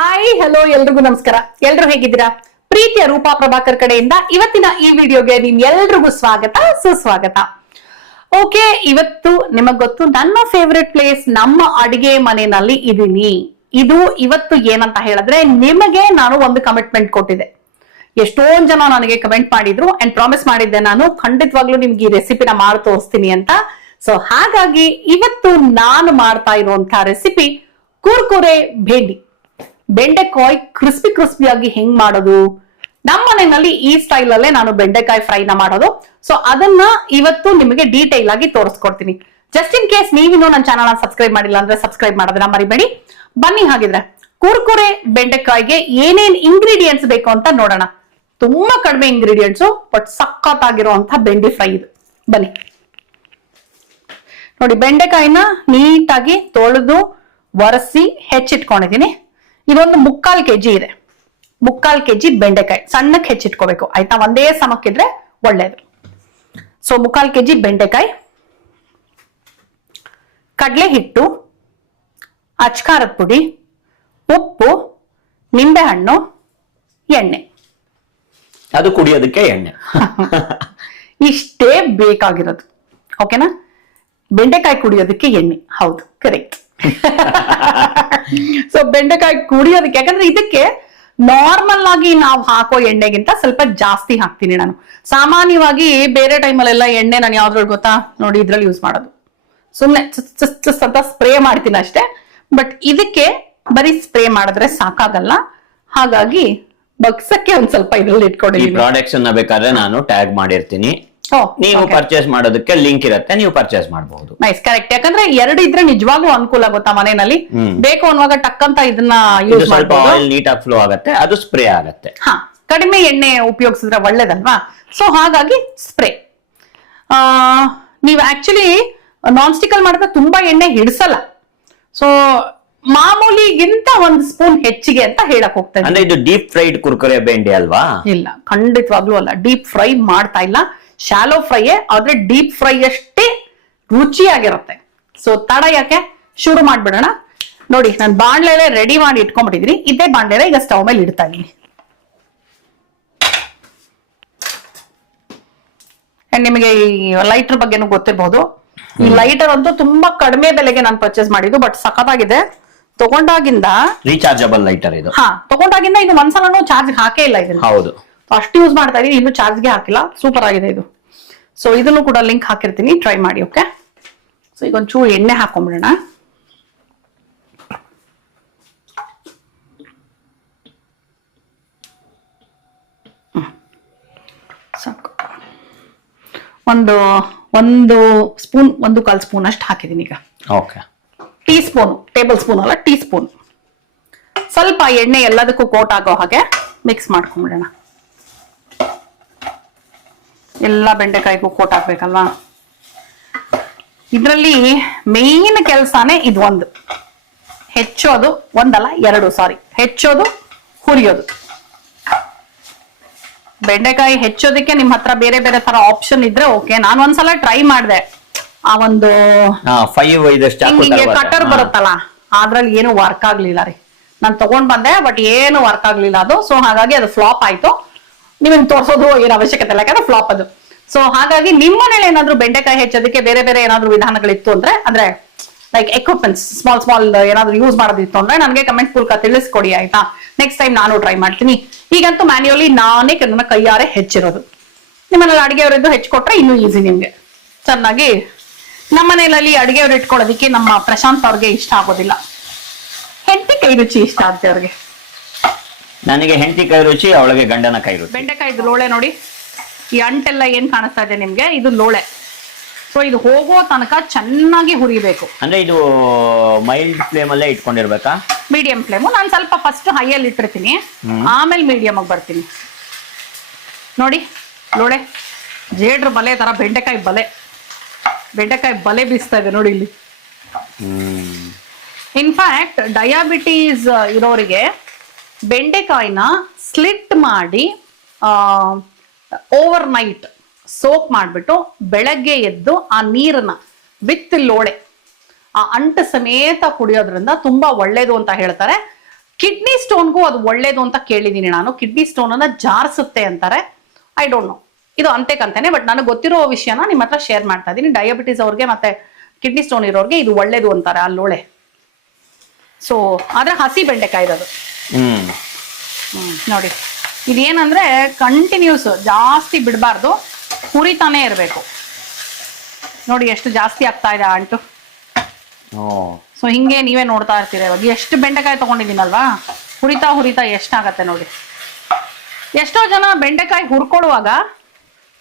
Hi hello ಎಲ್ರಿಗೂ ನಮಸ್ಕಾರ. ಎಲ್ರು ಹೇಗಿದ್ದೀರಾ? ಪ್ರೀತಿಯ ರೂಪಾ ಪ್ರಭಾಕರ್ ಕಡೆಯಿಂದ ಇವತ್ತಿನ ಈ ವಿಡಿಯೋಗೆ ನಿಮ್ಗೆಲ್ರಿಗೂ ಸ್ವಾಗತ ಸುಸ್ವಾಗತ. ಓಕೆ, ಇವತ್ತು ನಿಮಗ್ ಗೊತ್ತು ನನ್ನ ಫೇವ್ರೆಟ್ ಪ್ಲೇಸ್ ನಮ್ಮ ಅಡಿಗೆ ಮನೆಯಲ್ಲಿ ಇದೀನಿ. ಇದು ಇವತ್ತು ಏನಂತ ಹೇಳಿದ್ರೆ, ನಿಮಗೆ ನಾನು ಒಂದು ಕಮಿಟ್ಮೆಂಟ್ ಕೊಟ್ಟಿದ್ದೆ. ಎಷ್ಟೊಂದ್ ಜನ ನನಗೆ ಕಮೆಂಟ್ ಮಾಡಿದ್ರು ಅಂಡ್ ಪ್ರಾಮಿಸ್ ಮಾಡಿದ್ದೆ ನಾನು ಖಂಡಿತವಾಗ್ಲೂ ನಿಮ್ಗೆ ಈ ರೆಸಿಪಿನ ಮಾಡಿ ತೋರಿಸ್ತೀನಿ ಅಂತ. ಸೊ ಹಾಗಾಗಿ ಇವತ್ತು ನಾನು ಮಾಡ್ತಾ ಇರುವಂತಹ ರೆಸಿಪಿ ಕುರ್ಕುರೆ ಭೇಂಡಿ. ಬೆಂಡೆಕಾಯಿ ಕ್ರಿಸ್ಪಿಯಾಗಿ ಹೆಂಗ್ ಮಾಡೋದು, ನಮ್ಮ ಮನೆಯಲ್ಲಿ ಈ ಸ್ಟೈಲ್ ಅಲ್ಲೇ ನಾನು ಬೆಂಡೆಕಾಯಿ ಫ್ರೈನ ಮಾಡೋದು. ಸೊ ಅದನ್ನ ಇವತ್ತು ನಿಮಗೆ ಡೀಟೇಲ್ ಆಗಿ ತೋರಿಸ್ಕೊಡ್ತೀನಿ. ಜಸ್ಟ್ ಇನ್ ಕೇಸ್ ನೀವಿನ್ನೂ ನನ್ನ ಚಾನಲ್ ಸಬ್ಸ್ಕ್ರೈಬ್ ಮಾಡಿಲ್ಲ ಅಂದ್ರೆ ಸಬ್ಸ್ಕ್ರೈಬ್ ಮಾಡೋದನ್ನ ಮರಿಬೇಡಿ. ಬನ್ನಿ ಹಾಗಿದ್ರೆ ಕುರ್ಕುರೆ ಬೆಂಡೆಕಾಯಿಗೆ ಏನೇನ್ ಇಂಗ್ರೀಡಿಯೆಂಟ್ಸ್ ಬೇಕು ಅಂತ ನೋಡೋಣ. ತುಂಬಾ ಕಡಿಮೆ ಇಂಗ್ರೀಡಿಯೆಂಟ್ಸ್, ಬಟ್ ಸಖತ್ತಾಗಿರುವಂತಹ ಬೆಂಡಿ ಫ್ರೈ ಇದು. ಬನ್ನಿ ನೋಡಿ, ಬೆಂಡೆಕಾಯಿನ ನೀಟಾಗಿ ತೊಳೆದು ಒರೆಸಿ ಹೆಚ್ಚಿಟ್ಕೊಂಡಿದೀನಿ. ಇದೊಂದು 3/4 kg ಇದೆ. 3/4 kg ಬೆಂಡೆಕಾಯಿ ಸಣ್ಣಕ್ಕೆ ಹೆಚ್ಚಿಟ್ಕೋಬೇಕು ಆಯ್ತಾ, ಒಂದೇ ಸಮಕ್ಕಿದ್ರೆ ಒಳ್ಳೇದು. ಸೊ 3/4 kg ಬೆಂಡೆಕಾಯಿ, ಕಡಲೆ ಹಿಟ್ಟು, ಅಚ್ಕಾರದ ಪುಡಿ, ಉಪ್ಪು, ನಿಂಬೆ ಹಣ್ಣು, ಎಣ್ಣೆ. ಅದು ಕುಡಿಯೋದಕ್ಕೆ ಎಣ್ಣೆ. ಇಷ್ಟೇ ಬೇಕಾಗಿರೋದು. ಓಕೆನಾ? ಬೆಂಡೆಕಾಯಿ ಕುಡಿಯೋದಕ್ಕೆ ಎಣ್ಣೆ, ಹೌದು ಕರೆಕ್ಟ್. ಸೊ ಬೆಂಡೆಕಾಯಿ ಕುಡಿಯೋದಕ್ಕೆ, ಯಾಕಂದ್ರೆ ಇದಕ್ಕೆ ನಾರ್ಮಲ್ ಆಗಿ ನಾವು ಹಾಕೋ ಎಣ್ಣೆಗಿಂತ ಸ್ವಲ್ಪ ಜಾಸ್ತಿ ಹಾಕ್ತೀನಿ ನಾನು. ಸಾಮಾನ್ಯವಾಗಿ ಬೇರೆ ಟೈಮಲ್ಲೆಲ್ಲ ಎಣ್ಣೆ ನಾನು ಯಾವ್ದ್ರಲ್ಲಿ ಗೊತ್ತಾ ನೋಡಿ, ಇದ್ರಲ್ಲಿ ಯೂಸ್ ಮಾಡೋದು. ಸುಮ್ನೆ ಅಂತ ಸ್ಪ್ರೇ ಮಾಡ್ತೀನಿ ಅಷ್ಟೇ. ಬಟ್ ಇದಕ್ಕೆ ಬರೀ ಸ್ಪ್ರೇ ಮಾಡಿದ್ರೆ ಸಾಕಾಗಲ್ಲ, ಹಾಗಾಗಿ ಬಗ್ಸಕ್ಕೆ ಒಂದ್ ಸ್ವಲ್ಪ ಇದ್ರಲ್ಲಿ ಇಟ್ಕೊಂಡಿದ್ದೀನಿ. ಪ್ರಾಡಕ್ಟ್ಸ್ ಅನ್ನ ಬೇಕಾದ್ರೆ ನಾನು ಟ್ಯಾಗ್ ಮಾಡಿರ್ತೀನಿ, ನೀವು ಪರ್ಚೇಸ್ ಮಾಡೋದಕ್ಕೆ ಲಿಂಕ್ ಇರುತ್ತೆ, ನೀವು ಪರ್ಚೇಸ್ ಮಾಡಬಹುದು. Nice, correct. ಯಾಕಂದ್ರೆ ಎರಡು ಇದ್ರೆ ನಿಜವಾಗ್ಲೂ ಅನುಕೂಲ ಗೊತ್ತಾ ಮನೆಯಲ್ಲಿ. ಬೇಕು ಅನ್ನುವಾಗ ಟಕ್ ಅಂತ ಇದನ್ನ ಯೂಸ್ ಮಾಡಬಹುದು. ಆಯಿಲ್ ನೀಟಾಗಿ ಫ್ಲೋ ಆಗುತ್ತೆ, ಅದು ಸ್ಪ್ರೇ ಆಗುತ್ತೆ. ಕಡಿಮೆ ಎಣ್ಣೆ ಉಪಯೋಗಿಸಿದ್ರೆ ಒಳ್ಳೇದಲ್ವಾ. ಸೊ ಹಾಗಾಗಿ ಸ್ಪ್ರೇ. ನೀವು ಆಕ್ಚುಲಿ ನಾನ್ ಸ್ಟಿಕ್ ಅಲ್ಲಿ ಮಾಡಿದ್ರೆ ತುಂಬಾ ಎಣ್ಣೆ ಹಿಡಿಸಲ್ಲ. ಸೊ ಮಾಮೂಲಿಗಿಂತ 1 ಸ್ಪೂನ್ ಹೆಚ್ಚಿಗೆ ಅಂತ ಹೇಳಕ್ ಹೋಗ್ತಾ ಇದ್ದೀನಿ. ಅಂದ್ರೆ ಇದು ಡೀಪ್ ಫ್ರೈಡ್ ಕುರ್ಕುರೆ ಬೆಂಡಿ ಅಲ್ವಾ? ಇಲ್ಲ, ಖಂಡಿತವಾಗ್ಲೂ ಅಲ್ಲ. ಡೀಪ್ ಫ್ರೈ ಮಾಡ್ತಾ ಇಲ್ಲ, ಶಾಲೋ ಫ್ರೈ. ಆದ್ರೆ ಡೀಪ್ ಫ್ರೈ ಅಷ್ಟೇ ರುಚಿಯಾಗಿರುತ್ತೆ. ಸೊ ತಡ ಯಾಕೆ, ಶುರು ಮಾಡ್ಬಿಡೋಣ. ನೋಡಿ, ನಾನು ಬಾಣ್ಲೆಲೆ ರೆಡಿ ಮಾಡಿ ಇಟ್ಕೊಂಡ್ಬಿಟ್ಟಿದೀನಿ. ಇದೇ ಬಾಣ್ಲೆಲೆ ಈಗ ಸ್ಟವ್ ಮೇಲೆ ಇಡ್ತಾ ಇದೀನಿ. ನಿಮಗೆ ಈ ಲೈಟರ್ ಬಗ್ಗೆನೂ ಗೊತ್ತಿರಬಹುದು. ಈ ಲೈಟರ್ ಅಂತೂ ತುಂಬಾ ಕಡಿಮೆ ಬೆಲೆಗೆ ನಾನು ಪರ್ಚೇಸ್ ಮಾಡಿದ್ದು, ಬಟ್ ಸಖತ್ತಾಗಿದೆ. ತಗೊಂಡಾಗಿಂದ ರೀಚಾರ್ಜಬಲ್ ಲೈಟರ್ ಇದು. ತಗೊಂಡಾಗಿಂದ ಇದು ಒಂದ್ಸಲನೂ ಚಾರ್ಜ್ ಹಾಕೇ ಇಲ್ಲ ಇದನ್ನ. ಹೌದು, ಫಸ್ಟ್ ಯೂಸ್ ಮಾಡ್ತಾ ಇದೀನಿ, ಇನ್ನು ಚಾರ್ಜ್ಗೆ ಹಾಕಿಲ್ಲ. ಸೂಪರ್ ಆಗಿದೆ ಇದು. ಸೊ ಇದನ್ನು ಕೂಡ ಲಿಂಕ್ ಹಾಕಿರ್ತೀನಿ, ಟ್ರೈ ಮಾಡಿ. ಓಕೆ, ಸೊ ಈಗ ಒಂಚೂರು ಎಣ್ಣೆ ಹಾಕೊಂಡ್ಬಿಡೋಣ. ಸಾಕು. ಒಂದು ಸ್ಪೂನ್, 1/4 ಸ್ಪೂನ್ ಅಷ್ಟು ಹಾಕಿದೀನಿ ಈಗ. Okay, tea spoon, table spoon ಅಲ್ಲ, ಟೀ ಸ್ಪೂನ್. ಸ್ವಲ್ಪ ಎಣ್ಣೆ ಎಲ್ಲದಕ್ಕೂ ಕೋಟ್ ಆಗೋ ಹಾಗೆ ಮಿಕ್ಸ್ ಮಾಡ್ಕೊಂಡ್ಬಿಡೋಣ. ಎಲ್ಲ ಬೆಂಡೆಕಾಯಿಗೂ ಕೋಟ್ ಹಾಕ್ಬೇಕಲ್ವಾ. ಇದರಲ್ಲಿ ಮೇನ್ ಕೆಲಸನೇ ಇದು. ಒಂದು ಹೆಚ್ಚೋದು, ಒಂದಲ್ಲ ಎರಡು, ಸಾರಿ, ಹೆಚ್ಚೋದು, ಹುರಿಯೋದು. ಬೆಂಡೆಕಾಯಿ ಹೆಚ್ಚೋದಕ್ಕೆ ನಿಮ್ ಹತ್ರ ಬೇರೆ ಬೇರೆ ತರ ಆಪ್ಷನ್ ಇದ್ರೆ ಓಕೆ. ನಾನು ಒಂದ್ಸಲ ಟ್ರೈ ಮಾಡಿದೆ. ಆ ಒಂದು ಕಟರ್ ಬರುತ್ತಲ್ಲ, ಅದ್ರಲ್ಲಿ ಏನು ವರ್ಕ್ ಆಗ್ಲಿಲ್ಲ ರೀ. ನಾನು ತಗೊಂಡ್ ಬಂದೆ, ಬಟ್ ಏನು ವರ್ಕ್ ಆಗ್ಲಿಲ್ಲ ಅದು. ಸೊ ಹಾಗಾಗಿ ಅದು ಫ್ಲಾಪ್ ಆಯ್ತು. ನಿಮಗೆ ತೋರ್ಸೋದು ಏನು ಅವಶ್ಯಕತೆ ಇಲ್ಲ, ಯಾಕಂದ್ರೆ ಫ್ಲಾಪ್ ಅದು. ಸೊ ಹಾಗಾಗಿ ನಿಮ್ಮ ಮನೇಲಿ ಏನಾದ್ರು ಬೆಂಡೆಕಾಯಿ ಹೆಚ್ಚೋದಕ್ಕೆ ಬೇರೆ ಬೇರೆ ಏನಾದ್ರು ವಿಧಾನಗಳಿತ್ತು ಅಂದ್ರೆ ಲೈಕ್ ಎಕ್ವಿಪ್ಮೆಂಟ್ಸ್ ಸ್ಮಾಲ್ ಏನಾದ್ರು ಯೂಸ್ ಮಾಡೋದಿತ್ತು ಅಂದ್ರೆ ನನಗೆ ಕಮೆಂಟ್ ಮೂಲಕ ತಿಳಿಸ್ಕೊಡಿ ಆಯ್ತಾ. ನೆಕ್ಸ್ಟ್ ಟೈಮ್ ನಾನು ಟ್ರೈ ಮಾಡ್ತೀನಿ. ಈಗಂತೂ ಮ್ಯಾನ್ಯುಯಲಿ ನಾನೇ ನನ್ನ ಕೈಯಾರೆ ಹೆಚ್ಚಿರೋದು. ನಿಮ್ಮನೇಲಿ ಅಡಿಗೆಯವರಿದ್ದು ಹೆಚ್ಚಿಕೊಟ್ರೆ ಇನ್ನೂ ಈಸಿ ನಿಮ್ಗೆ. ಚೆನ್ನಾಗಿ ನಮ್ಮ ಮನೆಯಲ್ಲಿ ಅಡಿಗೆಯವ್ರು ಇಟ್ಕೊಳ್ಳೋದಿಕ್ಕೆ ನಮ್ಮ ಪ್ರಶಾಂತ್ ಅವ್ರಿಗೆ ಇಷ್ಟ ಆಗೋದಿಲ್ಲ. ಹೆಂಡತಿ ಕೈ ರುಚಿ ಇಷ್ಟ ಆಗುತ್ತೆ ಅವ್ರಿಗೆ. ನನಗೆ ಹೆಂಡತಿ ಕೈ ರುಚಿ, ಅವಳಿಗೆ ಗಂಡನ ಕೈ ರುಚಿ. ಬೆಂಡೆಕಾಯ್ದು ಲೋಳೆ ನೋಡಿ, ಈ ಅಂಟೆಲ್ಲ ಏನ್ ಕಾಣಿಸ್ತಾ ಇದೆ ನಿಮ್ಗೆ, ಇದು ಲೋಳೆ. ಸೊ ಇದು ಹೋಗೋ ತನಕ ಚೆನ್ನಾಗಿ ಹುರಿಬೇಕು. ಅಂದ್ರೆ ಇದು ಮೈಲ್ಡ್ ಫ್ಲೇಮ್ ಅಲ್ಲೇ ಇಟ್ಕೊಂಡಿರ್ಬೇಕಾ? Medium flame. ನಾನು ಸ್ವಲ್ಪ ಫಸ್ಟ್ ಹೈಯಲ್ಲಿ ಇಟ್ಟಿರ್ತೀನಿ, ಆಮೇಲೆ ಮೀಡಿಯಂ ಆಗಿ ಬರ್ತೀನಿ. ನೋಡಿ ಲೋಳೆ, ಜೇಡ್ರ ಬಲೆ ತರ ಬೆಂಡೆಕಾಯಿ ಬಲೆ ಬೀಸ್ತಾ ಇದೆ ನೋಡಿ ಇಲ್ಲಿ. ಇನ್ಫ್ಯಾಕ್ಟ್ ಡಯಾಬಿಟೀಸ್ ಇರೋರಿಗೆ ಬೆಂಡೆಕಾಯಿನ ಸ್ಲಿಟ್ ಮಾಡಿ ಓವರ್ ನೈಟ್ ಸೋಕ್ ಮಾಡಿಬಿಟ್ಟು ಬೆಳಗ್ಗೆ ಎದ್ದು ಆ ನೀರನ್ನ ವಿತ್ ಲೋಳೆ ಆ ಅಂಟು ಸಮೇತ ಕುಡಿಯೋದ್ರಿಂದ ತುಂಬಾ ಒಳ್ಳೇದು ಅಂತ ಹೇಳ್ತಾರೆ. ಕಿಡ್ನಿ ಸ್ಟೋನ್ಗೂ ಅದು ಒಳ್ಳೇದು ಅಂತ ಕೇಳಿದೀನಿ ನಾನು. ಕಿಡ್ನಿ ಸ್ಟೋನ್ ಅನ್ನ ಜಾರಿಸುತ್ತೆ ಅಂತಾರೆ. ಐ ಡೋಂಟ್ ನೋ, ಇದು ಅಂತೆಕಂತಾನೆ, ಬಟ್ ನನಗೆ ಗೊತ್ತಿರೋ ವಿಷಯನ ನಿಮ್ಮ ಹತ್ರ ಶೇರ್ ಮಾಡ್ತಾ ಇದೀನಿ. ಡಯಾಬಿಟಿಸ್ ಅವ್ರಿಗೆ ಮತ್ತೆ ಕಿಡ್ನಿ ಸ್ಟೋನ್ ಇರೋರಿಗೆ ಇದು ಒಳ್ಳೇದು ಅಂತಾರೆ, ಆ ಲೋಳೆ. ಸೊ ಆದ್ರೆ ಹಸಿ ಬೆಂಡೆಕಾಯಿ ಇರೋದು. ನೋಡಿ, ಇದೇನಂದ್ರೆ ಕಂಟಿನ್ಯೂಸ್ ಜಾಸ್ತಿ ಬಿಡಬಾರ್ದು, ಹುರಿತಾನೆ ಇರಬೇಕು. ನೋಡಿ ಎಷ್ಟು ಜಾಸ್ತಿ ಆಗ್ತಾ ಇದೆ ಅಂಟು. ಸೊ ಹಿಂಗೆ ನೀವೇ ನೋಡ್ತಾ ಇರ್ತೀರ. ಇವಾಗ ಎಷ್ಟು ಬೆಂಡೆಕಾಯಿ ತಗೊಂಡಿದ್ದೀನಲ್ವಾ, ಹುರಿತಾ ಹುರಿತಾ ಎಷ್ಟಾಗತ್ತೆ ನೋಡಿ. ಎಷ್ಟೋ ಜನ ಬೆಂಡೆಕಾಯಿ ಹುರ್ಕೊಳ್ಳುವಾಗ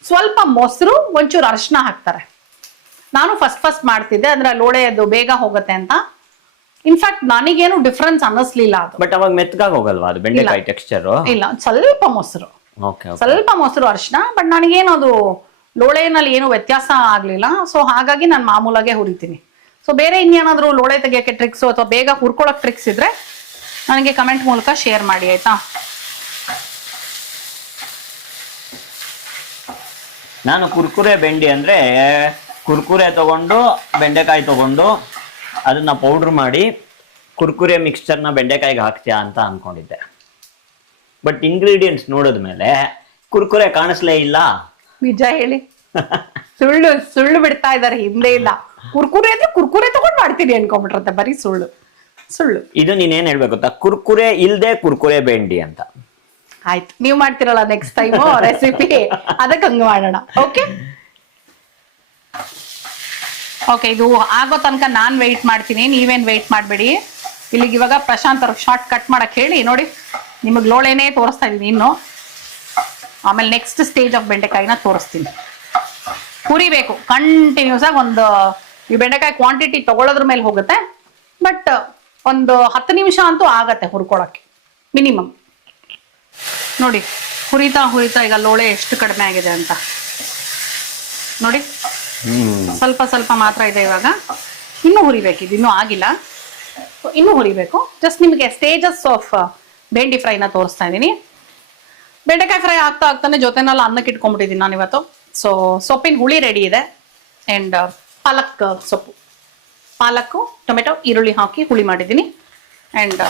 ಸ್ವಲ್ಪ ಮೊಸರು ಒಂಚೂರು ಅರಿಶಿನ ಹಾಕ್ತಾರೆ. ನಾನು ಫಸ್ಟ್ ಮಾಡ್ತಿದ್ದೆ, ಅಂದ್ರೆ ಲೋಳೆ ಅದು ಬೇಗ ಹೋಗುತ್ತೆ ಅಂತ. ಇನ್ಫ್ಯಾಕ್ಟ್ ನನಗೇನು ಡಿಫ್ರೆನ್ಸ್ ಅನ್ನಿಸ್ಲಿಲ್ಲ ಅದು. ಬಟ್ ಅವಾಗ ಮೆತ್ತಗಾಗಿ ಹೋಗಲ್ವಾ ಅದು ಬೆಂಡೆಕಾಯಿ ಟೆಕ್ಸ್ಚರ್? ಇಲ್ಲ, ಸ್ವಲ್ಪ ಮೊಸರು, ಸ್ವಲ್ಪ ಮೊಸರು ಅರಿಶಿನ. ಬಟ್ ನನಗೇನು ಅದು ಲೋಳೆನಲ್ಲಿ ಏನು ವ್ಯತ್ಯಾಸ ಆಗ್ಲಿಲ್ಲ. ಸೊ ಹಾಗಾಗಿ ನಾನು ಮಾಮೂಲಾಗೆ ಹುರಿತೀನಿ. ಸೊ ಬೇರೆ ಇನ್ನೇನಾದ್ರೂ ಲೋಳೆ ತೆಗಿಯೋಕೆ ಟ್ರಿಕ್ಸ್ ಅಥವಾ ಬೇಗ ಹುರ್ಕೊಳಕ್ ಟ್ರಿಕ್ಸ್ ಇದ್ರೆ ನನಗೆ ಕಮೆಂಟ್ ಮೂಲಕ ಶೇರ್ ಮಾಡಿ, ಆಯ್ತಾ? ನಾನು ಕುರ್ಕುರೆ ಬೆಂಡಿ ಅಂದ್ರೆ ಕುರ್ಕುರೆ ತಗೊಂಡು ಬೆಂಡೆಕಾಯಿ ತಗೊಂಡು ಅದನ್ನ ಪೌಡ್ರ್ ಮಾಡಿ ಕುರ್ಕುರೆ ಮಿಕ್ಸ್ಚರ್ನ ಬೆಂಡೆಕಾಯಿಗೆ ಹಾಕ್ತೀಯಾ ಅಂತ ಅನ್ಕೊಂಡಿದ್ದೆ. ಬಟ್ ಇಂಗ್ರೀಡಿಯೆಂಟ್ಸ್ ನೋಡಿದ್ಮೇಲೆ ಕುರ್ಕುರೆ ಕಾಣಿಸ್ಲೇ ಇಲ್ಲ. ನಿಜ ಹೇಳಿ, ಸುಳ್ಳು ಸುಳ್ಳು ಬಿಡ್ತಾ ಇದಾರೆ ಹಿಂದೆ ಇಲ್ಲ. ಕುರ್ಕುರೆ ಅಂದ್ರೆ ಕುರ್ಕುರೆ ತಗೊಂಡ್ ಮಾಡ್ತೀನಿ ಅನ್ಕೊಂಡ್ಬಿಟ್ರತ್ತೆ, ಬರೀ ಸುಳ್ಳು ಸುಳ್ಳು. ಇದು ನೀನೇನ್ ಹೇಳ್ಬೇಕು ಗೊತ್ತಾ, ಕುರ್ಕುರೆ ಇಲ್ದೆ ಕುರ್ಕುರೆ ಬೆಂಡಿ ಅಂತ. ಆಯ್ತು, ನೀವ್ ಮಾಡ್ತಿರಲ್ಲ ನೆಕ್ಸ್ಟ್ ಟೈಮ್ ರೆಸಿಪಿ, ಅದಕ್ಕೆ ಹಂಗ ಮಾಡೋಣ. ಓಕೆ ಓಕೆ, ಇದು ಆಗೋ ತನಕ ನಾನ್ ವೆಯ್ಟ್ ಮಾಡ್ತೀನಿ, ನೀವೇನ್ ವೆಯ್ಟ್ ಮಾಡ್ಬೇಡಿ. ಇಲ್ಲಿಗೆ ಇವಾಗ ಪ್ರಶಾಂತ್ ಅವ್ರಿಗೆ ಶಾರ್ಟ್ ಕಟ್ ಮಾಡಕ್ ಹೇಳಿ, ನೋಡಿ ನಿಮಗ್ ಲೋಳೆನೇ ತೋರಿಸ್ತಾ ಇದೀನಿ ಇನ್ನು. ಆಮೇಲೆ ನೆಕ್ಸ್ಟ್ ಸ್ಟೇಜ್ ಆಫ್ ಬೆಂಡೆಕಾಯಿನ ತೋರಿಸ್ತೀನಿ. ಹುರಿಬೇಕು ಕಂಟಿನ್ಯೂಸ್ ಆಗಿ. ಒಂದು ಈ ಬೆಂಡೆಕಾಯಿ ಕ್ವಾಂಟಿಟಿ ತಗೊಳ್ಳೋದ್ರ ಮೇಲೆ ಹೋಗುತ್ತೆ, ಬಟ್ ಒಂದು 10 ನಿಮಿಷ ಅಂತೂ ಆಗತ್ತೆ ಹುರ್ಕೊಳಕ್ಕೆ ಮಿನಿಮಮ್. ನೋಡಿ ಹುರಿತಾ ಹುರಿತಾ ಈಗ ಲೋಳೆ ಎಷ್ಟು ಕಡಿಮೆ ಆಗಿದೆ ಅಂತ ನೋಡಿ. ಸ್ವಲ್ಪ ಸ್ವಲ್ಪ ಮಾತ್ರ ಇದೆ ಇವಾಗ, ಇನ್ನೂ ಹುರಿಬೇಕು. ಇದು ಇನ್ನೂ ಆಗಿಲ್ಲ, ಇನ್ನೂ ಹುರಿಬೇಕು. ಜಸ್ಟ್ ನಿಮಗೆ ಸ್ಟೇಜಸ್ ಆಫ್ ಬೆಂಡಿ ಫ್ರೈನ ತೋರಿಸ್ತಾ ಇದ್ದೀನಿ. ಬೆಂಡೆಕಾಯಿ ಫ್ರೈ ಆಗ್ತಾ ಆಗ್ತಾನೆ ಜೊತೆನೆಲ್ಲ ಅನ್ನಕ್ಕೆ ಇಟ್ಕೊಂಡ್ಬಿಟ್ಟಿದ್ದೀನಿ ನಾನು ಇವತ್ತು. ಸೊ ಸೊಪ್ಪಿನ ಹುಳಿ ರೆಡಿ ಇದೆ. ಆ್ಯಂಡ್ ಪಾಲಕ್ ಸೊಪ್ಪು, ಪಾಲಕ್ಕು ಟೊಮೆಟೊ ಈರುಳ್ಳಿ ಹಾಕಿ ಹುಳಿ ಮಾಡಿದ್ದೀನಿ. ಆ್ಯಂಡ್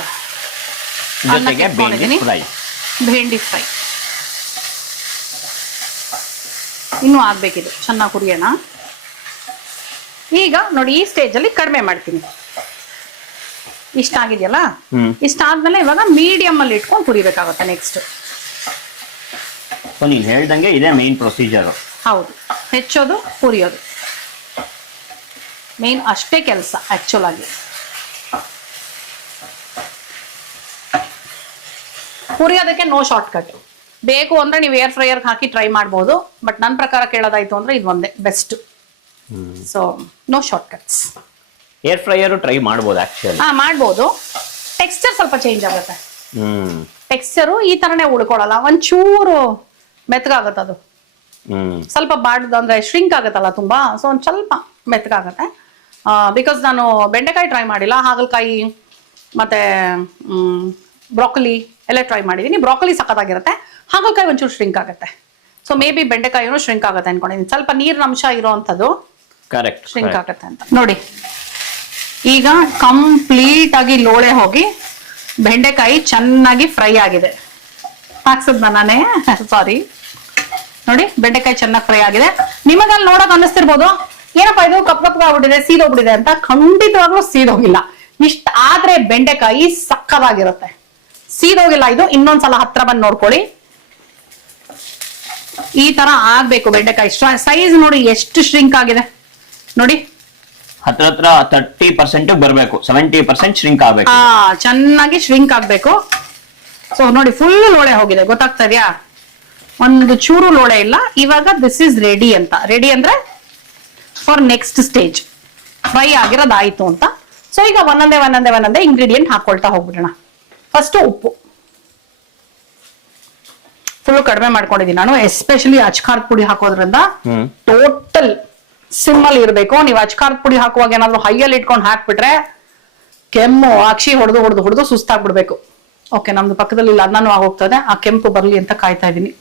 ಅನ್ನಕ್ಕೆ ಇಟ್ಕೊಂಡಿದ್ದೀನಿ ಭೇಂಡಿ ಫ್ರೈ. ಇನ್ನೂ ಆಗ್ಬೇಕಿದು, ಚೆನ್ನಾಗಿ ಹುರಿಯೋಣ. ಈಗ ನೋಡಿ ಈ ಸ್ಟೇಜಲ್ಲಿ ಕಡಿಮೆ ಮಾಡ್ತೀನಿ. ಇಷ್ಟ ಆಗಿದೆಯಲ್ಲ, ಇಷ್ಟ ಆದ್ಮೇಲೆ ಇವಾಗ ಮೀಡಿಯಂ ಅಲ್ಲಿ ಇಟ್ಕೊಂಡು ಹುರಿಬೇಕಾಗುತ್ತೆ ನೆಕ್ಸ್ಟ್. ನೀನ್ ಹೇಳ್ದಂಗೆ ಇದೇ ಮೇನ್ ಪ್ರೊಸೀಜರ್. ಹೌದು, ಹೆಚ್ಚೋದು ಹುರಿಯೋದು ಮೇನ್, ಅಷ್ಟೇ ಕೆಲಸ ಆಕ್ಚುಲ್ ಆಗಿ. ಹುರಿಯೋದಕ್ಕೆ ನೋ ಶಾರ್ಟ್ ಕಟ್. ಬೇಕು ಅಂದ್ರೆ ನೀವು ಏರ್ ಫ್ರೈಯರ್ ಹಾಕಿ ಟ್ರೈ ಮಾಡ್ಬೋದು, ಬಟ್ ನನ್ನ ಪ್ರಕಾರ ಕೇಳೋದಾಯ್ತು ಅಂದ್ರೆ ಇದು ಒಂದೇ best. So no shortcuts. Air fryer try ಮಾಡ್ಬೋದು ಆಕ್ಚುಲಿ. ಮಾಡ್ಬೋದು. ಟೆಕ್ಸ್ಚರ್ ಸ್ವಲ್ಪ ಚೇಂಜ್ ಆಗುತ್ತೆ. ಟೆಕ್ಸ್ಚರು ಈ ತರನೇ ಉಳ್ಕೊಳ್ಳಲ್ಲ, ಒಂಚೂರು ಮೆತ್ತಗಾಗತ್ತೆ ಅದು. ಸ್ವಲ್ಪ ಬಾಡ್ದು ಅಂದ್ರೆ ಶ್ರಿಂಕ್ ಆಗುತ್ತಲ್ಲ ತುಂಬಾ, ಸೊ ಒಂದ್ ಸ್ವಲ್ಪ ಮೆತ್ತಗಾಗತ್ತೆ. ಬಿಕಾಸ್ ನಾನು ಬೆಂಡೆಕಾಯಿ ಟ್ರೈ ಮಾಡಿಲ್ಲ, ಹಾಗಲಕಾಯಿ ಮತ್ತೆ ಬ್ರಾಕೊಲಿ ಎಲ್ಲ ಟ್ರೈ ಮಾಡಿದೀನಿ. ಬ್ರಾಕೊಲಿ ಸಖತ್ತಾಗಿರುತ್ತೆ, ಹಾಗಲಕಾಯಿ ಒಂಚೂರು ಶ್ರಿಂಕ್ ಆಗುತ್ತೆ. ಸೊ ಮೇ ಬಿ ಬೆಂಡೆಕಾಯಿನೂ ಶ್ರಿಂಕ್ ಆಗುತ್ತೆ ಅನ್ಕೊಂಡಿದ್ದೀನಿ. ಸ್ವಲ್ಪ ನೀರಿನ ಅಂಶ ಇರೋವಂಥದ್ದು ಕರೆಕ್ಟ್ ಶ್ರಿಂಕ್ ಆಗುತ್ತೆ ಅಂತ ನೋಡಿ. ಈಗ ಕಂಪ್ಲೀಟ್ ಆಗಿ ಲೋಳೆ ಹೋಗಿ ಬೆಂಡೆಕಾಯಿ ಚೆನ್ನಾಗಿ ಫ್ರೈ ಆಗಿದೆ. ಹಾಕ್ಸದ್ ನಾನೇ ಸಾರಿ. ನೋಡಿ ಬೆಂಡೆಕಾಯಿ ಚೆನ್ನಾಗಿ ಫ್ರೈ ಆಗಿದೆ. ನಿಮಗಲ್ಲಿ ನೋಡಕ್ ಅನ್ನಿಸ್ತಿರ್ಬೋದು, ಏನಪ್ಪಾ ಇದು ಕಪ್ ಆಗ್ಬಿಟ್ಟಿದೆ, ಸೀದೋಗ್ಬಿಟ್ಟಿದೆ ಅಂತ. ಖಂಡಿತವಾಗ್ಲೂ ಸೀದೋಗಿಲ್ಲ. ಇಷ್ಟ ಆದ್ರೆ ಬೆಂಡೆಕಾಯಿ ಸಕ್ಕದಾಗಿರುತ್ತೆ. ಸೀದೋಗಿಲ್ಲ ಇದು. ಇನ್ನೊಂದ್ಸಲ ಹತ್ರ ಬಂದು ನೋಡ್ಕೊಳ್ಳಿ. ಈ ತರ ಆಗ್ಬೇಕು ಬೆಂಡೆಕಾಯಿ. ಸೈಜ್ ನೋಡಿ ಎಷ್ಟು ಶ್ರಿಂಕ್ ಆಗಿದೆ ನೋಡಿ. ಹತ್ರ 30% ಬರ್ಬೇಕು, 70% ಶ್ರಿಂಕ್ ಆಗ್ಬೇಕು. ಚೆನ್ನಾಗಿ ಶ್ರಿಂಕ್ ಆಗ್ಬೇಕು. ಸೊ ನೋಡಿ ಫುಲ್ ಲೋಳೆ ಹೋಗಿದೆ, ಗೊತ್ತಾಗ್ತಾ ಇದೆಯಾ? ಒಂದು ಚೂರು ಲೋಳೆ ಇಲ್ಲ. ಇವಾಗ ದಿಸ್ ಇಸ್ ರೆಡಿ ಅಂತ. ರೆಡಿ ಅಂದ್ರೆ ಫಾರ್ ನೆಕ್ಸ್ಟ್ ಸ್ಟೇಜ್. ಫ್ರೈ ಆಗಿರೋದಾಯ್ತು ಅಂತ. ಸೊ ಈಗ ಒಂದೊಂದೇ ಇಂಗ್ರೀಡಿಯೆಂಟ್ ಹಾಕೊಳ್ತಾ ಹೋಗ್ಬಿಡೋಣ. ಫಸ್ಟ್ ಉಪ್ಪು ಫುಲ್ ಕಡಿಮೆ ಮಾಡ್ಕೊಂಡಿದ್ದೀನಿ ನಾನು, ಎಸ್ಪೆಷಲಿ ಅಚ್ಕಾರದ ಪುಡಿ ಹಾಕೋದ್ರಿಂದ. ಟೋಟಲ್ ಸಿಮ್ ಅಲ್ಲಿ ಇರಬೇಕು. ನೀವು ಅಚ್ಕಾರದ ಪುಡಿ ಹಾಕುವಾಗ ಏನಾದ್ರು ಹೈಯಲ್ಲಿ ಇಟ್ಕೊಂಡು ಹಾಕ್ಬಿಟ್ರೆ ಕೆಮ್ಮು ಅಕ್ಷಿ ಹೊಡೆದು ಸುಸ್ತಾಗ್ಬಿಡ್ಬೇಕು. ಓಕೆ, ನಮ್ದು ಪಕ್ಕದಲ್ಲಿ ಇಲ್ಲ, ಅದನ್ನು ಆಗೋಗ್ತದೆ. ಆ ಕೆಂಪು ಬರ್ಲಿ ಅಂತ ಕಾಯ್ತಾ ಇದೀನಿ.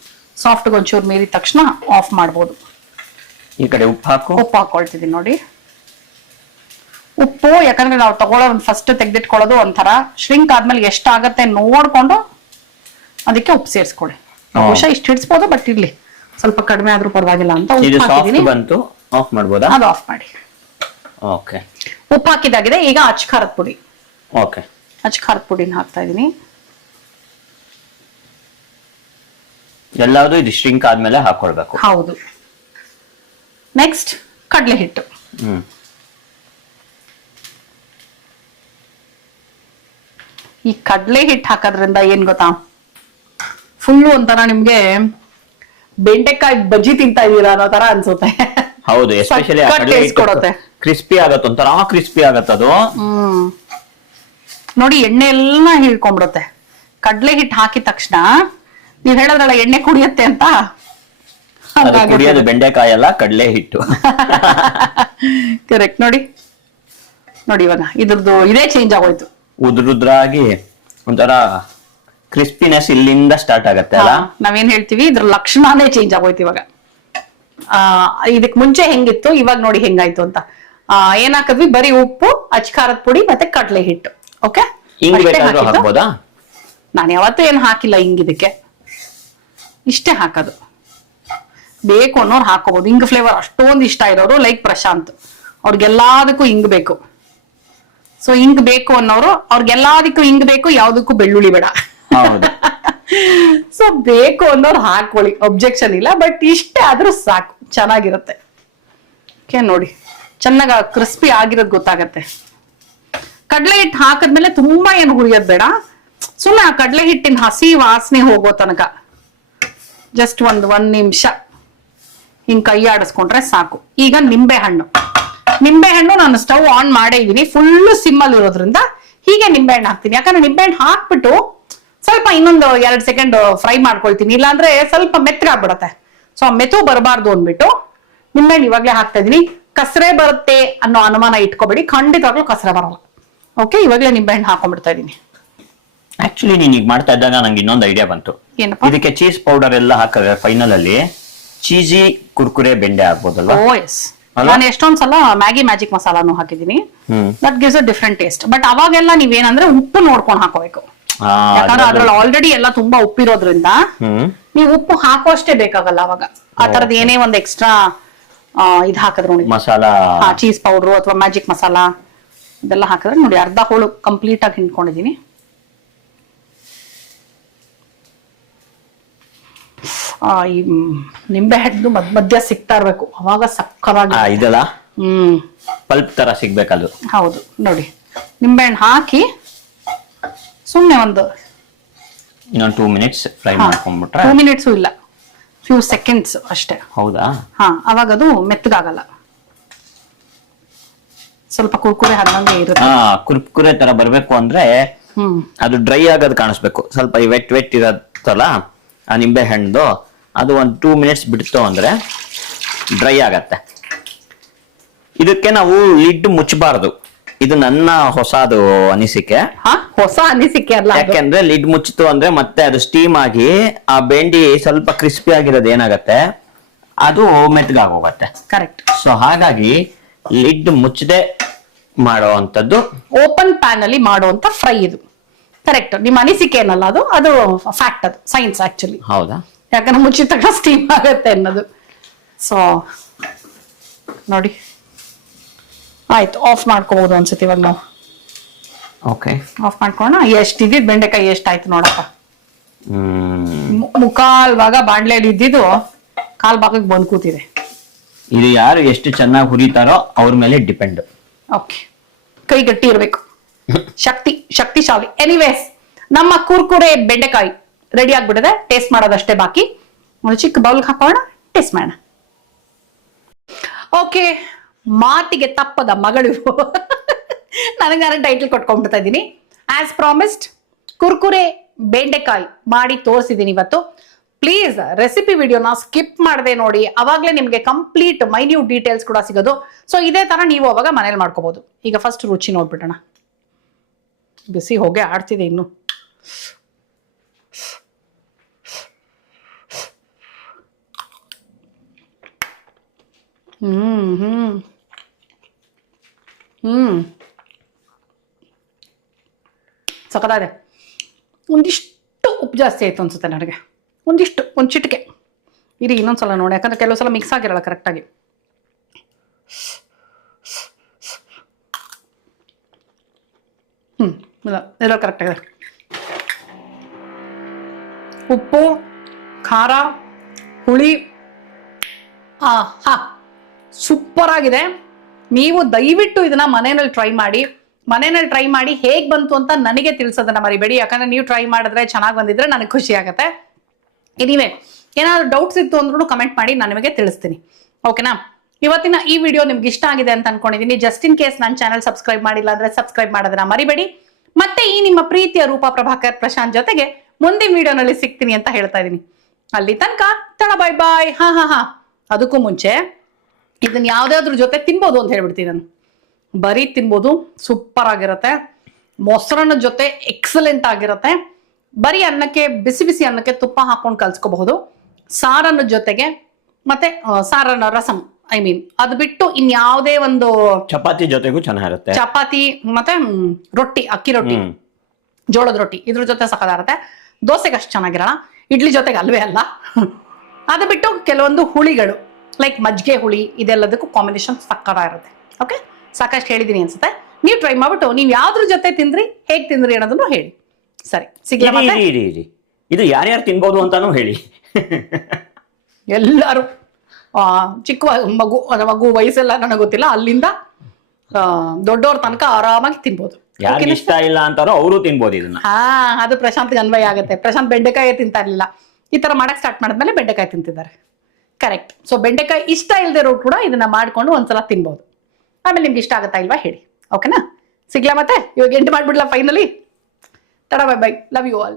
ಸಾಫ್ಟ್ ಒಂಚೂರು ಮೀರಿದ ತಕ್ಷಣ ಆಫ್ ಮಾಡ್ಬೋದು. ಈ ಕಡೆ ಉಪ್ಪು ಹಾಕೊಳ್ತಿದ್ದೀನಿ ನೋಡಿ. ಉಪ್ಪು, ಯಾಕಂದ್ರೆ ನಾವು ತಗೊಳ್ಳೋದು ಫಸ್ಟ್ ತೆಗೆದಿಟ್ಕೊಳ್ಳೋದು ಒಂಥರ, ಶ್ರಿಂಕ್ ಆದ್ಮೇಲೆ ಎಷ್ಟಾಗತ್ತೆ ನೋಡ್ಕೊಂಡು ಅದಕ್ಕೆ ಉಪ್ಪು ಸೇರಿಸ್ಕೊಳ್ಳಿ. ಬಹುಶಃ ಇಷ್ಟು ಹಿಡಿಸ್ಬೋದು, ಬಟ್ ಇರ್ಲಿ ಸ್ವಲ್ಪ ಕಡಿಮೆ ಆದ್ರೂ ಪರವಾಗಿಲ್ಲ ಅಂತ ಇದು ಉಪ್ಪು ಸಾಫ್ಟ್ ಹಾಕಿದೀನಿ. ಬಂತು, ಆಫ್ ಮಾಡ್ಬೋದಾ? ಅದು ಆಫ್ ಮಾಡಿ. ಓಕೆ, ಉಪ್ಪು ಹಾಕಿದಾಗಿದೆ. ಈಗ ಅಚ್ಚ ಖಾರದ ಪುಡಿ, ಓಕೆ, ಅಚ್ಚ ಖಾರದ ಪುಡಿನ ಹಾಕ್ತಾ ಇದೀನಿ. ಎಲ್ಲಾವುದು ಇದು ಶ್ರಿಂಕ್ ಆದ್ಮೇಲೆ ಹಾಕೊಳ್ಬೇಕು. ಹೌದು. ನೆಕ್ಸ್ಟ್ ಕಡಲೆ ಹಿಟ್ಟು. ಈ ಕಡಲೆ ಹಿಟ್ಟು ಹಾಕೋದ್ರಿಂದ ಏನ್ ಗೊತ್ತಾ, ಫುಲ್ಲು ಒಂಥರ ನಿಮ್ಗೆ ಬೆಂಡೆಕಾಯಿ ಬಜ್ಜಿ ತಿಂತಾ ಇದೀರಾ ಅನ್ನೋ ತರ ಅನ್ಸುತ್ತೆ. ಹೌದು, ಎಸ್ಪೆಷಲಿ ಕೊಡುತ್ತೆ. ಕ್ರಿಸ್ಪಿ ಆಗತ್ತೆ, ಒಂಥರ ಕ್ರಿಸ್ಪಿ ಆಗತ್ತೆ ಅದು. ನೋಡಿ ಎಣ್ಣೆ ಎಲ್ಲ ಹಿಡ್ಕೊಂಡ್ಬಿಡುತ್ತೆ. ಕಡಲೆ ಹಿಟ್ಟು ಹಾಕಿದ ತಕ್ಷಣ ನೀವ್ ಹೇಳೋದ್ರಲ್ಲ ಎಣ್ಣೆ ಕುಡಿಯತ್ತೆ ಅಂತ, ಅದು ಕುಡಿಯೋದು ಬೆಂಡೆಕಾಯಿ ಅಲ್ಲ, ಕಡಲೆ ಹಿಟ್ಟು. ಕರೆಕ್ಟ್. ನೋಡಿ ನೋಡಿ ಇವಾಗ ಇದ್ರದ್ದು ಇದೇ ಚೇಂಜ್ ಆಗೋಯ್ತು. ಉದ್ರುದ್ರಾಗಿ ಒಂಥರ ಕ್ರಿಸ್ಪಿನೆಸ್ ಇಲ್ಲಿಂದ ಸ್ಟಾರ್ಟ್ ಆಗತ್ತೆ ಅಲ್ಲ. ನಾವೇನ್ ಹೇಳ್ತೀವಿ, ಇದ್ರ ಲಕ್ಷಣನೇ ಚೇಂಜ್ ಆಗೋಯ್ತು ಇವಾಗ. ಇದಕ್ ಮುಂಚೆ ಹೆಂಗಿತ್ತು, ಇವಾಗ ನೋಡಿ ಹೆಂಗಾಯ್ತು ಅಂತ. ಏನ್ ಹಾಕಿದ್ವಿ, ಬರೀ ಉಪ್ಪು, ಅಚ್ಚ ಖಾರದ ಪುಡಿ ಮತ್ತೆ ಕಡಲೆ ಹಿಟ್ಟು. ಓಕೆ, ಹಿಂಗ್ ಬೇಕಾದ್ರೂ ಹಾಕ್ಬೋದಾ? ನಾನು ಯಾವತ್ತೂ ಏನ್ ಹಾಕಿಲ್ಲ ಹಿಂಗಿದಕ್ಕೆ, ಇಷ್ಟೇ ಹಾಕೋದು. ಬೇಕು ಅನ್ನೋರು ಹಾಕೋಬಹುದು. ಹಿಂಗ್ ಫ್ಲೇವರ್ ಅಷ್ಟೊಂದು ಇಷ್ಟ ಇರೋರು, ಲೈಕ್ ಪ್ರಶಾಂತ್, ಅವ್ರಿಗೆಲ್ಲದಕ್ಕೂ ಹಿಂಗ್ ಬೇಕು. ಸೊ ಹಿಂಗ್ ಬೇಕು ಅನ್ನೋರು, ಅವ್ರಿಗೆಲ್ಲದಕ್ಕೂ ಹಿಂಗ್ ಬೇಕು, ಯಾವ್ದಕ್ಕೂ ಬೆಳ್ಳುಳ್ಳಿ ಬೇಡ. ಸೊ ಬೇಕು ಅನ್ನೋರು ಹಾಕೊಳ್ಳಿ, ಅಬ್ಜೆಕ್ಷನ್ ಇಲ್ಲ. ಬಟ್ ಇಷ್ಟೇ ಆದ್ರೂ ಸಾಕು, ಚೆನ್ನಾಗಿರುತ್ತೆ. ಓಕೆ, ನೋಡಿ ಚೆನ್ನಾಗ ಕ್ರಿಸ್ಪಿ ಆಗಿರೋದು ಗೊತ್ತಾಗತ್ತೆ. ಕಡಲೆ ಹಿಟ್ಟು ಹಾಕಿದ್ಮೇಲೆ ತುಂಬಾ ಏನು ಹುರಿಯೋದ್ ಬೇಡ, ಸುಮ್ಮನೆ ಆ ಕಡಲೆ ಹಿಟ್ಟಿನ ಹಸಿ ವಾಸನೆ ಹೋಗೋ ತನಕ ಜಸ್ಟ್ ಒಂದ್ ನಿಮಿಷ ಹಿಂಗ್ ಕೈ ಆಡಿಸ್ಕೊಂಡ್ರೆ ಸಾಕು. ಈಗ ನಿಂಬೆ ಹಣ್ಣು ನಾನು ಸ್ಟವ್ ಆನ್ ಮಾಡೇ ಇದೀನಿ, ಫುಲ್ ಸಿಮ್ ಅಲ್ಲಿ ಇರೋದ್ರಿಂದ ಹೀಗೆ ನಿಂಬೆ ಹಣ್ಣು ಹಾಕ್ತೀನಿ. ಯಾಕಂದ್ರೆ ನಿಂಬೆ ಹಣ್ಣು ಹಾಕ್ಬಿಟ್ಟು ಸ್ವಲ್ಪ ಇನ್ನೊಂದು 2 ಸೆಕೆಂಡ್ ಫ್ರೈ ಮಾಡ್ಕೊಳ್ತೀನಿ, ಇಲ್ಲಾಂದ್ರೆ ಸ್ವಲ್ಪ ಮೆತ್ತಗಾಗ್ಬಿಡತ್ತೆ. ಸೊ ಆ ಮೆತು ಬರಬಾರ್ದು ಅಂದ್ಬಿಟ್ಟು ನಿಂಬೆಹಣ್ಣು ಇವಾಗ್ಲೇ ಹಾಕ್ತಾ ಇದೀನಿ. ಕಸರೆ ಬರುತ್ತೆ ಅನ್ನೋ ಅನುಮಾನ ಇಟ್ಕೋಬೇಡಿ, ಖಂಡಿತವಾಗ್ಲೂ ಕಸರೆ ಬರಲ್ಲ. ಓಕೆ, ಇವಾಗ್ಲೇ ನಿಂಬೆಹಣ್ಣು ಹಾಕೊಂಡ್ಬಿಡ್ತಾ ಇದೀನಿ. ಆಕ್ಚುಲಿ ನೀನ್ ಈಗ ಮಾಡ್ತಾ ಇದ್ದಾಗ ನಂಗೆ ಇನ್ನೊಂದು ಐಡಿಯಾ ಬಂತು. ಇದಕ್ಕೆ ಚೀಸ್ ಪೌಡರ್ ಎಲ್ಲ ಹಾಕಿದ್ರೆ ಫೈನಲ್ ಅಲ್ಲಿ ಚೀಸಿ ಕುರ್ಕುರೆ ಬೆಂಡೆ ಆಗ್ಬೋದಲ್ವಾ? ಓ ಎಸ್, ನಾನು ಎಷ್ಟೊಂದ್ ಸಲ ಮ್ಯಾಗಿ ಮ್ಯಾಜಿಕ್ ಮಸಾಲಾನು ಹಾಕಿದೀನಿ. That gives a different taste. But ಅವಾಗೆಲ್ಲ ನೀವೇನಂದ್ರೆ ಉಪ್ಪು ನೋಡ್ಕೊಂಡು ಹಾಕೋಬೇಕು. ಯಾಕಂದ್ರೆ ಅದ್ರಲ್ಲಿ ಆಲ್ರೆಡಿ ಎಲ್ಲ ತುಂಬಾ ಉಪ್ಪಿರೋದ್ರಿಂದ ನೀವು ಉಪ್ಪು ಹಾಕೋಷ್ಟೇ ಬೇಕಾಗಲ್ಲ ಅವಾಗ. ಆ ತರದ್ ಏನೇ ಒಂದ್ ಎಕ್ಸ್ಟ್ರಾ ಇದ್ ಹಾಕಿದ್ರು ನೋಡಿ, ಮಸಾಲಾ, ಚೀಸ್ ಪೌಡರ್ ಅಥವಾ ಮ್ಯಾಜಿಕ್ ಮಸಾಲಾ ಇದೆಲ್ಲ ಹಾಕಿದ್ರೆ ನೋಡಿ ಅರ್ಧ ಹೋಳು ಕಂಪ್ಲೀಟ್ ಆಗಿ ಹಿಂಡ್ಕೊಂಡಿದೀನಿ. ಈ ನಿಂಬೆ ಹಣ್ಣು ಮಧ್ಯ ಸಿಗ್ತಾ ಇರ್ಬೇಕು, ಅವಾಗ ಸಕ್ಕತ್ತಾಗಿ ಇದೆಲ್ಲ ಪಲ್ಪ್ ತರ ಸಿಗ್ಬೇಕದು. ಹೌದು. ನೋಡಿ ನಿಂಬೆ ಹಣ್ಣು ಹಾಕಿ ಸುಮ್ನೆ ಒಂದು ಇನ್ನೊಂದು 2 ಮಿನಿಟ್ಸ್ ಫ್ರೈ ಮಾಡ್ಕೊಂಡ್ಬಿಟ್ರೆ, 2 ಮಿನಿಟ್ಸು ಇಲ್ಲ, ಫ್ಯೂ ಸೆಕೆಂಡ್ಸ್ ಅಷ್ಟೇ. ಹೌದಾ? ಅವಾಗ ಅದು ಮೆತ್ತಗಾಗಲ್ಲ, ಸ್ವಲ್ಪ ಕುರ್ಕುರೆ ಹಂಗೆ ಇರುತ್ತೆ. ಕುರ್ಕುರೆ ತರ ಬರ್ಬೇಕು ಅಂದ್ರೆ ಅದು ಡ್ರೈ ಆಗೋದು ಕಾಣಿಸ್ಬೇಕು. ಸ್ವಲ್ಪ ವೆಟ್ ಇರತ್ತಲ್ಲ ಆ ನಿಂಬೆ ಹಣ್ಣು, ಅದು ಒಂದು 2 ಮಿನಿಟ್ಸ್ ಬಿಡ್ತು ಅಂದ್ರೆ ಡ್ರೈ ಆಗತ್ತೆ. ಇದಕ್ಕೆ ನಾವು ಲಿಡ್ ಮುಚ್ಚಬಾರ್ದು. ಇದು ನನ್ನ ಹೊಸದು ಅನಿಸಿಕೆ. ಹೊಸ ಅನಿಸಿಕೆ ಅಲ್ಲ, ಯಾಕೆಂದ್ರೆ ಲಿಡ್ ಮುಚ್ಚಿತು ಅಂದ್ರೆ ಮತ್ತೆ ಅದು ಸ್ಟೀಮ್ ಆಗಿ ಆ ಬೆಂಡಿ ಸ್ವಲ್ಪ ಕ್ರಿಸ್ಪಿ ಆಗಿರೋದು ಏನಾಗತ್ತೆ, ಅದು ಮೆತ್ತಗಾಗೋಗತ್ತೆ. ಕರೆಕ್ಟ್. ಸೊ ಹಾಗಾಗಿ ಲಿಡ್ ಮುಚ್ಚದೆ ಮಾಡುವಂತದ್ದು, ಓಪನ್ ಪ್ಯಾನ್ ಅಲ್ಲಿ ಮಾಡುವಂತ ಫ್ರೈ ಇದು. ಕರೆಕ್ಟ್. ನಿಮ್ಮ ಅನಿಸಿಕೆ ಏನಲ್ಲ, ಅದು ಫ್ಯಾಕ್ಟ್, ಅದು ಸೈನ್ಸ್ ಆಕ್ಚುಲಿ. ಹೌದಾ? ಯಾಕಂದ್ರೆ ಮುಚ್ಚಿದ ತಕ್ಷಣ ಸ್ಟೀಮ್ ಆಗುತ್ತೆ ಅನ್ನೋದು. ಸೊ ನೋಡಿ ಆಯ್ತು, ಆಫ್ ಮಾಡ್ಕೋಬಹುದು ಅನ್ಸುತ್ತೆ ಇವಾಗ ನಾವು. Okay, of ಮಾಡ್ಕೋಣ. ಎಷ್ಟಿದ್ ಬೆಂಡೆಕಾಯಿ ಎಷ್ಟಾಯ್ತು ನೋಡಪ್ಪ. ಮುಕ್ಕಾಲ್ ಭಾಗ ಬಾಣ್ಲೆಯಲ್ಲಿ ಇದ್ದಿದ್ದು ಕಾಲ್ ಭಾಗಕ್ಕೆ ಬಂದ್ ಕೂತಿದೆ. ಇದು ಯಾರು ಎಷ್ಟು ಚೆನ್ನಾಗಿ ಹುರಿತಾರೋ ಅವ್ರ ಮೇಲೆ ಡಿಪೆಂಡ್. ಓಕೆ, ಕೈ ಗಟ್ಟಿ ಇರ್ಬೇಕು, ಶಕ್ತಿಶಾಲಿ. ಎನಿವೇಸ್, ನಮ್ಮ ಕುರ್ಕುರೆ ಬೆಂಡೆಕಾಯಿ ರೆಡಿ ಆಗ್ಬಿಟ್ಟಿದೆ. ಟೇಸ್ಟ್ ಮಾಡೋದಷ್ಟೇ ಬಾಕಿ. ಒಂದು ಚಿಕ್ಕ ಬೌಲ್ಗೆ ಹಾಕೋಣ, ಟೇಸ್ಟ್ ಮಾಡೋಣ. ಓಕೆ, ಮಾತಿಗೆ ತಪ್ಪದ ಮಗಳು ನನಗೆ ನಾನು ಟೈಟಲ್ ಕೊಟ್ಕೊಂಡ್ಬಿಡ್ತಾ ಇದ್ದೀನಿ. ಆಸ್ ಪ್ರಾಮಿಸ್ಡ್ ಕುರ್ಕುರೆ ಬೆಂಡೆಕಾಯಿ ಮಾಡಿ ತೋರಿಸಿದ್ದೀನಿ ಇವತ್ತು. ಪ್ಲೀಸ್ ರೆಸಿಪಿ ವಿಡಿಯೋನ ಸ್ಕಿಪ್ ಮಾಡದೆ ನೋಡಿ, ಅವಾಗಲೇ ನಿಮಗೆ ಕಂಪ್ಲೀಟ್ ಮೈನ್ಯೂಟ್ ಡೀಟೇಲ್ಸ್ ಕೂಡ ಸಿಗೋದು. ಸೊ ಇದೇ ತರ ನೀವು ಅವಾಗ ಮನೇಲಿ ಮಾಡ್ಕೋಬಹುದು. ಈಗ ಫಸ್ಟ್ ರುಚಿ ನೋಡ್ಬಿಡೋಣ. ಬಿಸಿ ಹೋಗಿ ಆಡ್ತಿದೆ ಇನ್ನು. ಸಖತ್ತಾಗಿದೆ. ಒಂದಿಷ್ಟು ಉಪ್ಪು ಜಾಸ್ತಿ ಆಯಿತು ಅನ್ಸುತ್ತೆ ನನಗೆ, ಒಂದು ಚಿಟಿಕೆ ಇರಿ ಇನ್ನೊಂದ್ಸಲ ನೋಡಿ, ಯಾಕಂದ್ರೆ ಕೆಲವು ಸಲ ಮಿಕ್ಸ್ ಆಗಿರಲ್ಲ ಕರೆಕ್ಟಾಗಿ. ಇಲ್ಲ ಎಲ್ಲ ಕರೆಕ್ಟಾಗಿದೆ. ಉಪ್ಪು, ಖಾರ, ಹುಳಿ, ಸೂಪರ್ ಆಗಿದೆ. ನೀವು ದಯವಿಟ್ಟು ಇದನ್ನ ಮನೆಯಲ್ಲಿ ಟ್ರೈ ಮಾಡಿ ಹೇಗ್ ಬಂತು ಅಂತ ನನಗೆ ತಿಳಿಸೋದನ್ನ ಮರಿಬೇಡಿ. ಯಾಕಂದ್ರೆ ನೀವು ಟ್ರೈ ಮಾಡಿದ್ರೆ ಚೆನ್ನಾಗಿ ಬಂದಿದ್ರೆ ನನಗೆ ಖುಷಿ ಆಗುತ್ತೆ. ನೀವೇ ಏನಾದ್ರು ಡೌಟ್ಸ್ ಇತ್ತು ಅಂದ್ರೂ ಕಮೆಂಟ್ ಮಾಡಿ, ನಾನು ನಿಮಗೆ ತಿಳಿಸ್ತೀನಿ. ಓಕೆನಾ? ಇವತ್ತಿನ ಈ ವಿಡಿಯೋ ನಿಮ್ಗೆ ಇಷ್ಟ ಆಗಿದೆ ಅಂತ ಅನ್ಕೊಂಡಿದ್ದೀನಿ. ಜಸ್ಟ್ ಇನ್ ಕೇಸ್ ನನ್ನ ಚಾನಲ್ ಸಬ್ಸ್ಕ್ರೈಬ್ ಮಾಡಿಲ್ಲ ಅಂದ್ರೆ ಸಬ್ಸ್ಕ್ರೈಬ್ ಮಾಡೋದನ್ನ ಮರಿಬೇಡಿ. ಮತ್ತೆ ಈ ನಿಮ್ಮ ಪ್ರೀತಿಯ ರೂಪಾ ಪ್ರಭಾಕರ್ ಪ್ರಶಾಂತ್ ಜೊತೆಗೆ ಮುಂದಿನ ವಿಡಿಯೋನಲ್ಲಿ ಸಿಗ್ತೀನಿ ಅಂತ ಹೇಳ್ತಾ ಇದ್ದೀನಿ. ಅಲ್ಲಿ ತನಕ ತಡ ಬಾಯ್ ಬಾಯ್. ಹಾ ಅದಕ್ಕೂ ಮುಂಚೆ ಇದನ್ನ ಯಾವ್ದಾದ್ರ ಜೊತೆ ತಿನ್ಬೋದು ಅಂತ ಹೇಳ್ಬಿಡ್ತೀನಿ ನಾನು. ಬರೀ ತಿನ್ಬೋದು, ಸೂಪರ್ ಆಗಿರುತ್ತೆ. ಮೊಸರನ್ನ ಜೊತೆ ಎಕ್ಸಲೆಂಟ್ ಆಗಿರುತ್ತೆ. ಬರೀ ಅನ್ನಕ್ಕೆ, ಬಿಸಿ ಬಿಸಿ ಅನ್ನಕ್ಕೆ ತುಪ್ಪ ಹಾಕೊಂಡು ಕಲ್ಸ್ಕೋಬಹುದು. ಸಾರನ್ನ ಜೊತೆಗೆ ಮತ್ತೆ ಸಾರನ್ನ ರಸಂ, ಅದು ಬಿಟ್ಟು ಇನ್ಯಾವುದೇ ಒಂದು ಚಪಾತಿ ಜೊತೆಗೂ ಚೆನ್ನಾಗಿರುತ್ತೆ. ಚಪಾತಿ ಮತ್ತೆ ರೊಟ್ಟಿ, ಅಕ್ಕಿ ರೊಟ್ಟಿ, ಜೋಳದ ರೊಟ್ಟಿ, ಇದ್ರ ಜೊತೆ ಸಖತ್ತಾಗಿರುತ್ತೆ. ದೋಸೆಗೆ ಅಷ್ಟು ಚೆನ್ನಾಗಿರಲ್ಲ, ಇಡ್ಲಿ ಜೊತೆಗೆ ಅಲ್ವೇ ಅಲ್ಲ. ಅದು ಬಿಟ್ಟು ಕೆಲವೊಂದು ಹುಳಿಗಳು ಲೈಕ್ ಮಜ್ಜಿಗೆ ಹುಳಿ, ಇದೆಲ್ಲದಕ್ಕೂ ಕಾಂಬಿನೇಷನ್ ಸಕ್ಕತ್ತಾಗಿರುತ್ತೆ. ಓಕೆ, ಸಾಕಷ್ಟು ಹೇಳಿದೀನಿ ಅನ್ಸುತ್ತೆ. ನೀವು ಟ್ರೈ ಮಾಡ್ಬಿಟ್ಟು ನೀವು ಯಾವ್ದ್ರ ಜೊತೆ ತಿಂದ್ರಿ, ಹೇಗ್ ತಿಂದ್ರಿ ಅನ್ನೋದನ್ನು ಹೇಳಿ. ಸರಿ, ಸಿಗ್ಲಾ? ಇದು ಯಾರ್ಯಾರು ತಿನ್ಬೋದು ಅಂತಾನು ಹೇಳಿ. ಎಲ್ಲರೂ ಚಿಕ್ಕ ಮಗು ವಯಸ್ಸೆಲ್ಲ ನನಗೆ ಗೊತ್ತಿಲ್ಲ, ಅಲ್ಲಿಂದ ದೊಡ್ಡವ್ರ ತನಕ ಆರಾಮಾಗಿ ತಿನ್ಬೋದು. ಯಾರಿಗೆ ಇಷ್ಟ ಇಲ್ಲ ಅಂತಾರೋ ಅವರು ತಿನ್ಬೋದು ಇದನ್ನ. ಅದು ಪ್ರಶಾಂತ್ಗೆ ಅನ್ವಯ ಆಗುತ್ತೆ. ಪ್ರಶಾಂತ್ ಬೆಂಡೆಕಾಯಿ ತಿಂತಾ ಇರ್ಲಿಲ್ಲ, ಈ ತರ ಮಾಡಕ್ ಸ್ಟಾರ್ಟ್ ಮಾಡಿದ್ಮೇಲೆ ಬೆಂಡೆಕಾಯಿ ತಿಂತಿದ್ದಾರೆ. ಕರೆಕ್ಟ್. ಸೊ ಬೆಂಡೆಕಾಯಿ ಇಷ್ಟ ಇಲ್ದಿರೋ ಕೂಡ ಇದನ್ನ ಮಾಡ್ಕೊಂಡು ಒಂದ್ಸಲ ತಿನ್ಬೋದು. ಆಮೇಲೆ ನಿಮ್ಗೆ ಇಷ್ಟ ಆಗುತ್ತಾ ಇಲ್ವಾ ಹೇಳಿ. ಓಕೆನಾ? ಸಿಗ್ಲಾ ಮತ್ತೆ? ಇವಾಗ ಎಂಟು ಮಾಡ್ಬಿಡ್ಲಾ ಫೈನಲಿ? ತಡ, bye bye, love you all.